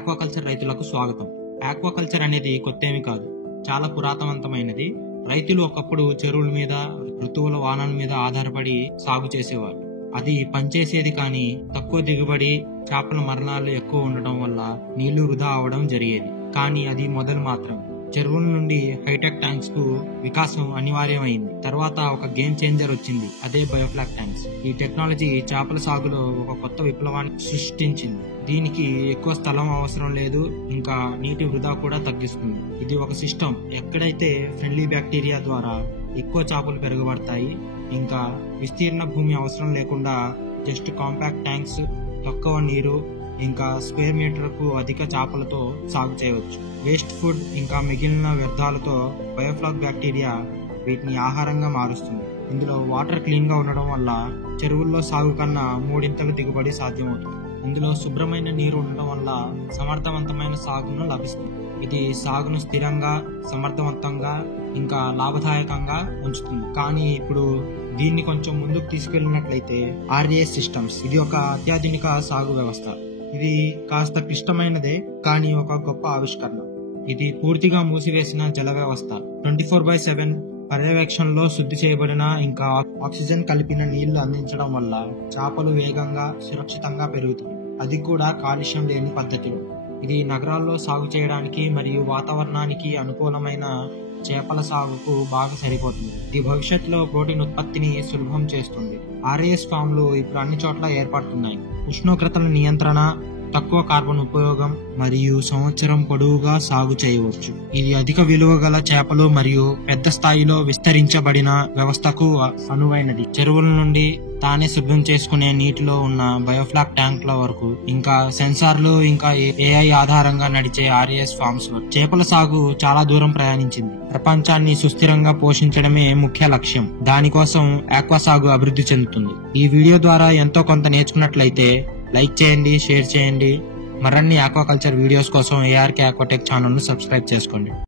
Aquaculture రైతులకు స్వాగతం. Aquaculture అనేది కొత్తేమీ కాదు, చాలా పురాతనవంతమైనది. రైతులు ఒకప్పుడు చెరువుల మీద, ఋతువుల వానల మీద ఆధారపడి సాగు చేసేవారు. అది పనిచేసేది, కానీ తక్కువ దిగుబడి, చేపల మరణాలు ఎక్కువ ఉండడం వల్ల నీళ్లు వృధా అవడం జరిగేది. కానీ అది మొదలు మాత్రం. చెరువుల నుండి హైటెక్ ట్యాంక్స్ కు వికాసం అనివార్యమైంది. తర్వాత ఒక గేమ్ చేంజర్ వచ్చింది, అదే బయోఫ్లాక్ ట్యాంక్స్. ఈ టెక్నాలజీ చేపల సాగులో ఒక కొత్త విప్లవాన్ని సృష్టించింది. దీనికి ఎక్కువ స్థలం అవసరం లేదు, ఇంకా నీటి వృధా కూడా తగ్గిస్తుంది. ఇది ఒక సిస్టమ్. ఎక్కడైతే ఫ్రెండ్లీ బ్యాక్టీరియా ద్వారా ఎక్కువ చేపలు పెరగబడతాయి, ఇంకా విస్తీర్ణ భూమి అవసరం లేకుండా జస్ట్ కాంపాక్ట్ ట్యాంక్స్, తక్కువ నీరు, ఇంకా స్క్వేర్ మీటర్ కు అధిక చేపలతో సాగు చేయవచ్చు. వేస్ట్ ఫుడ్ ఇంకా మిగిలిన వ్యర్థాలతో బయోఫ్లాక్ బ్యాక్టీరియా వీటిని ఆహారంగా మారుస్తుంది. ఇందులో వాటర్ క్లీన్ గా ఉండడం వల్ల చెరువుల్లో సాగు కన్నా 3 ఇంతలు దిగుబడి సాధ్యమవుతుంది. ఇందులో శుభ్రమైన నీరు ఉండడం వల్ల సమర్థవంతమైన సాగును లభిస్తుంది. ఇది సాగును స్థిరంగా, సమర్థవంతంగా, ఇంకా లాభదాయకంగా ఉంచుతుంది. కానీ ఇప్పుడు దీన్ని కొంచెం ముందుకు తీసుకెళ్లినట్లయితే ఆర్ఏఎస్ సిస్టమ్స్, ఇది ఒక అత్యాధునిక సాగు వ్యవస్థ. ఇది కాస్త క్లిష్టమైనదే, కానీ ఒక గొప్ప ఆవిష్కరణ. ఇది పూర్తిగా మూసివేసిన జల వ్యవస్థ. 24/7 పర్యవేక్షణలో శుద్ధి చేయబడిన, ఇంకా ఆక్సిజన్ కలిపిన నీళ్లు అందించడం వల్ల చేపలు వేగంగా, సురక్షితంగా పెరుగుతాయి. అది కూడా కాలుష్యం లేని పద్ధతిలో. ఇది నగరాల్లో సాగు చేయడానికి మరియు వాతావరణానికి అనుకూలమైన చేపల సాగుకు బాగా సరిపోతుంది. ఇది భవిష్యత్తులో ప్రోటీన్ ఉత్పత్తిని సులభం చేస్తుంది. ఆర్ఏఎస్ ఫామ్లు ఇప్పుడు అన్ని చోట్ల ఏర్పడుతున్నాయి. ఉష్ణోగ్రతల నియంత్రణ, తక్కువ కార్బన్ ఉపయోగం మరియు సంవత్సరం పొడవుగా సాగు చేయవచ్చు. ఇది అధిక విలువ గల చేపలు మరియు పెద్ద స్థాయిలో విస్తరించబడిన వ్యవస్థకు అనువైనది. చెరువుల నుండి తానే శుభ్రం చేసుకునే నీటిలో ఉన్న బయోఫ్లాక్ ట్యాంక్ల వరకు, ఇంకా సెన్సార్లు, ఇంకా ఏఐ ఆధారంగా నడిచే ఆర్ఏఎస్ ఫార్మ్స్ వరకు చేపల సాగు చాలా దూరం ప్రయాణించింది. ప్రపంచాన్ని సుస్థిరంగా పోషించడమే ముఖ్య లక్ష్యం. దానికోసం ఆక్వా సాగు అభివృద్ధి చెందుతుంది. ఈ వీడియో ద్వారా ఎంతో కొంత నేర్చుకున్నట్లయితే లైక్ చేయండి, షేర్ చేయండి. మరిన్ని ఆక్వాకల్చర్ వీడియోస్ కోసం ARK ఆక్వాటెక్ ఛానల్ ను సబ్స్క్రైబ్ చేసుకోండి.